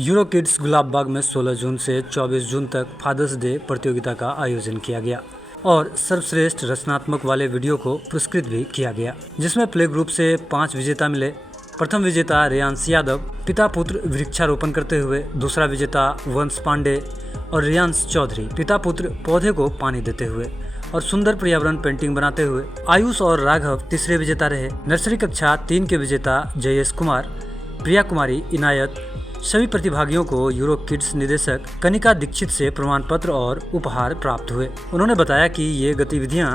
Euro Kids Gulabbagh में 16 जून से 24 जून तक फादर्स डे प्रतियोगिता का आयोजन किया गया और सर्वश्रेष्ठ रचनात्मक वाले वीडियो को पुरस्कृत भी किया गया, जिसमें प्ले ग्रुप से 5 विजेता मिले। प्रथम विजेता रेयांश यादव पिता पुत्र वृक्षारोपण करते हुए, दूसरा विजेता वंश पांडे और रियांश चौधरी पिता पुत्र पौधे को पानी देते हुए और सुंदर पर्यावरण पेंटिंग बनाते हुए। आयुष और राघव तीसरे विजेता रहे। नर्सरी कक्षा 3 के विजेता जयेश कुमार, प्रिया कुमारी, इनायत सभी प्रतिभागियों को यूरो किड्स निदेशक कनिका दीक्षित से प्रमाण पत्र और उपहार प्राप्त हुए। उन्होंने बताया कि ये गतिविधियां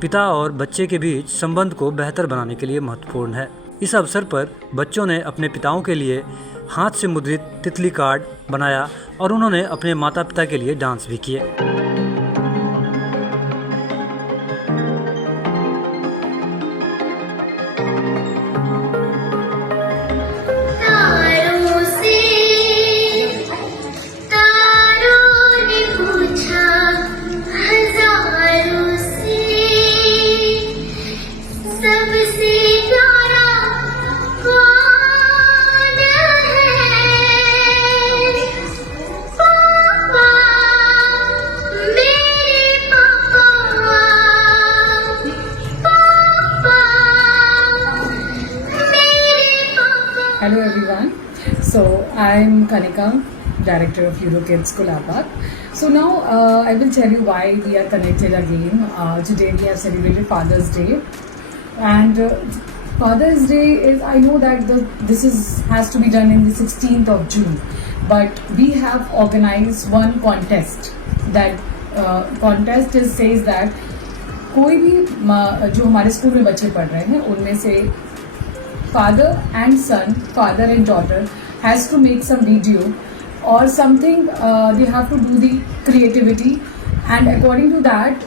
पिता और बच्चे के बीच संबंध को बेहतर बनाने के लिए महत्वपूर्ण है। इस अवसर पर बच्चों ने अपने पिताओं के लिए हाथ से मुद्रित तितली कार्ड बनाया और उन्होंने अपने माता पिता के लिए डांस भी किए। Hello everyone. So I'm Kanika, director of Euro Kids Gulalbagh. So now I will tell you why we are connected again. Today we have celebrated Father's Day, and Father's Day is, I know that this has to be done in the 16th of June, but we have organized one contest. That contest says that कोई भी जो हमारे school में बच्चे पढ़ रहे हैं उनमें से father and son, father and daughter has to make some video or something. They have to do the creativity, and according to that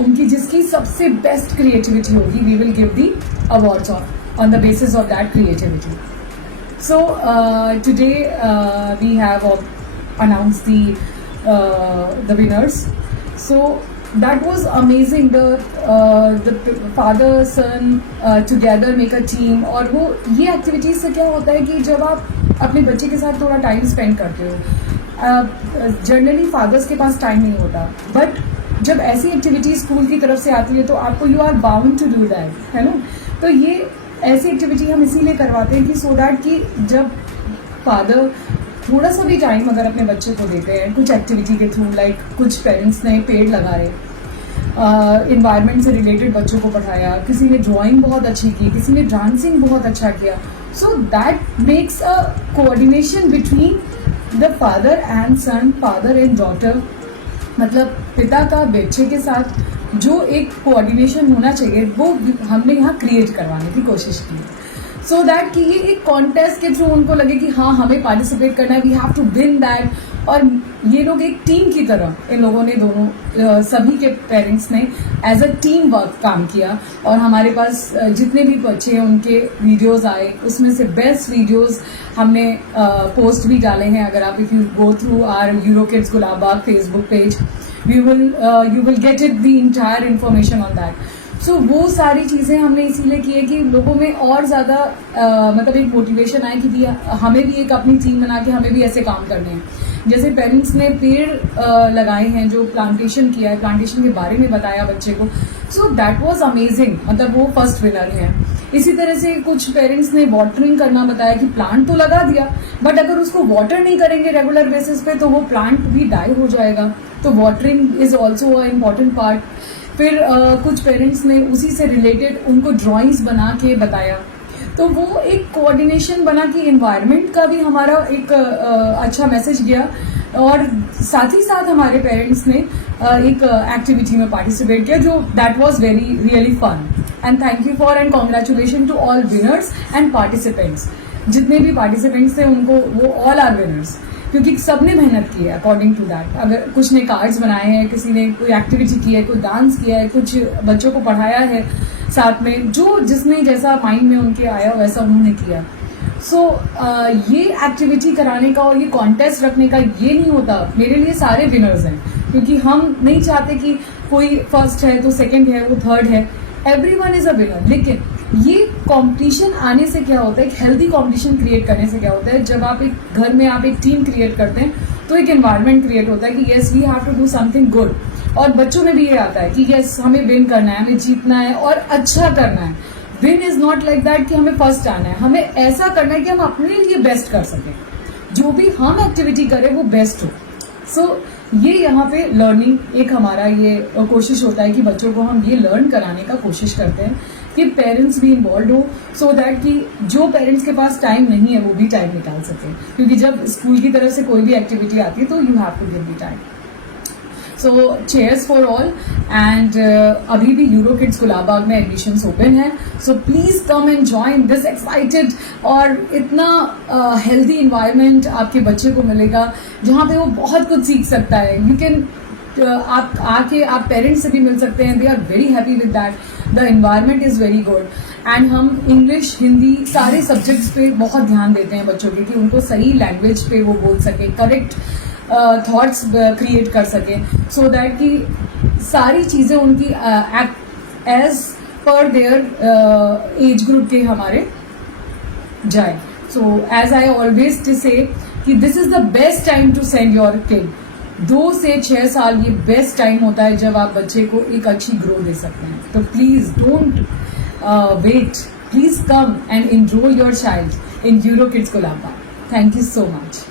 उनकी जिसकी सबसे best creativity होगी, we will give the awards on the basis of that creativity. So today we have announced the winners. So that was amazing. The father son together make a team. और वो ये activities से क्या होता है कि जब आप अपने बच्चे के साथ थोड़ा टाइम स्पेंड करते हो, जनरली फादर्स के पास टाइम नहीं होता, बट जब ऐसी एक्टिविटी स्कूल की तरफ से आती है तो आपको you are bound to do that, है ना। तो ये ऐसी एक्टिविटी हम इसीलिए करवाते हैं कि सो दैट कि जब फादर थोड़ा सा भी टाइम अगर अपने बच्चे को देते हैं कुछ एक्टिविटी के थ्रू, लाइक कुछ पेरेंट्स ने पेड़ लगाए, इन्वायरमेंट से रिलेटेड बच्चों को पढ़ाया, किसी ने ड्राइंग बहुत अच्छी की, किसी ने डांसिंग बहुत अच्छा किया, so that makes a coordination between the father and son, father and daughter. मतलब पिता का बच्चे के साथ जो एक कोऑर्डिनेशन होना चाहिए वो हमने यहाँ क्रिएट करवाने की कोशिश की, सो दैट कि ये एक कॉन्टेस्ट के थ्रू उनको लगे कि हाँ हमें पार्टिसिपेट करना है, we have to win that. और ये लोग एक टीम की तरह, इन लोगों ने दोनों सभी के पेरेंट्स ने एज अ टीम वर्क काम किया, और हमारे पास जितने भी बच्चे हैं उनके वीडियोस आए, उसमें से बेस्ट वीडियोस हमने पोस्ट भी डाले हैं। अगर आप if you go through our Euro Kids Gulabbagh Facebook page, you will get it the entire information on that. So वो सारी चीज़ें हमने इसीलिए की है कि लोगों में और ज़्यादा मतलब एक मोटिवेशन आए कि भी हमें भी एक अपनी टीम बना के हमें भी ऐसे काम करने हैं। जैसे पेरेंट्स ने पेड़ लगाए हैं, जो प्लांटेशन किया है, प्लांटेशन के बारे में बताया बच्चे को, सो दैट वाज अमेजिंग। मतलब वो फर्स्ट विनर है। इसी तरह से कुछ पेरेंट्स ने वाटरिंग करना बताया कि प्लांट तो लगा दिया, बट अगर उसको वाटर नहीं करेंगे रेगुलर बेसिस पे तो वो प्लांट भी डाई हो जाएगा, तो watering is also a important part. फिर कुछ पेरेंट्स ने उसी से रिलेटेड उनको ड्राइंग्स बना के बताया, तो वो एक कोऑर्डिनेशन बना कि एनवायरनमेंट का भी हमारा एक अच्छा मैसेज गया, और साथ ही साथ हमारे पेरेंट्स ने एक एक्टिविटी में पार्टिसिपेट किया, जो that was very really fun. And thank you for and congratulation to all winners and participants. जितने भी पार्टिसिपेंट्स थे उनको, वो ऑल आर विनर्स, क्योंकि सबने मेहनत की है अकॉर्डिंग टू दैट। अगर कुछ ने कार्ड्स बनाए हैं, किसी ने कोई एक्टिविटी की है, कोई डांस किया है, कुछ बच्चों को पढ़ाया है साथ में, जो जिसने जैसा माइंड में उनके आया वैसा उन्होंने किया। सो ये एक्टिविटी कराने का और ये कॉन्टेस्ट रखने का ये नहीं होता, मेरे लिए सारे विनर्स हैं, क्योंकि हम नहीं चाहते कि कोई फर्स्ट है तो सेकंड है वो थर्ड है, एवरीवन इज अ विनर। लेकिन ये कंपटीशन आने से क्या होता है, एक हेल्दी कंपटीशन क्रिएट करने से क्या होता है, जब आप एक घर में आप एक टीम क्रिएट करते हैं तो एक एनवायरनमेंट क्रिएट होता है कि yes we have to do something good, और बच्चों में भी ये आता है कि येस हमें विन करना है, हमें जीतना है और अच्छा करना है। Win is not like that कि हमें फर्स्ट आना है, हमें ऐसा करना है कि हम अपने लिए बेस्ट कर सकें, जो भी हम एक्टिविटी करें वो बेस्ट हो। सो ये यहाँ पे लर्निंग एक हमारा ये कोशिश होता है कि बच्चों को हम ये लर्न कराने का कोशिश करते हैं कि पेरेंट्स भी इन्वॉल्व हो, सो दैट कि जो पेरेंट्स के पास टाइम नहीं है वो भी टाइम निकाल सके, क्योंकि जब स्कूल की तरफ से कोई भी एक्टिविटी आती है तो you have to give the time. So cheers for all and अभी भी यूरो किड्स गुलाबबाग में एडमिशन्स ओपन है, so please come and join this excited और इतना हेल्दी इन्वायरमेंट आपके बच्चे को मिलेगा जहाँ पे वो बहुत कुछ सीख सकता है। यू कैन आप आके आप पेरेंट्स से भी मिल सकते हैं, they are very happy with that, the environment is very good and हम इंग्लिश हिंदी सारे सब्जेक्ट्स पे बहुत ध्यान देते हैं बच्चों के कि उनको सही लैंग्वेज पे वो बोल सके, करेक्ट थॉट्स क्रिएट कर सके, सो दैट कि सारी चीज़ें उनकी as per there age group के हमारे जाए। So as I always to say कि this is the best time to send your kid. 2 से 6 साल ये बेस्ट टाइम होता है जब आप बच्चे को एक अच्छी ग्रो दे सकते हैं। तो please don't wait, please come and enroll your child in Euro Kids Gulabbagh. Thank you so much.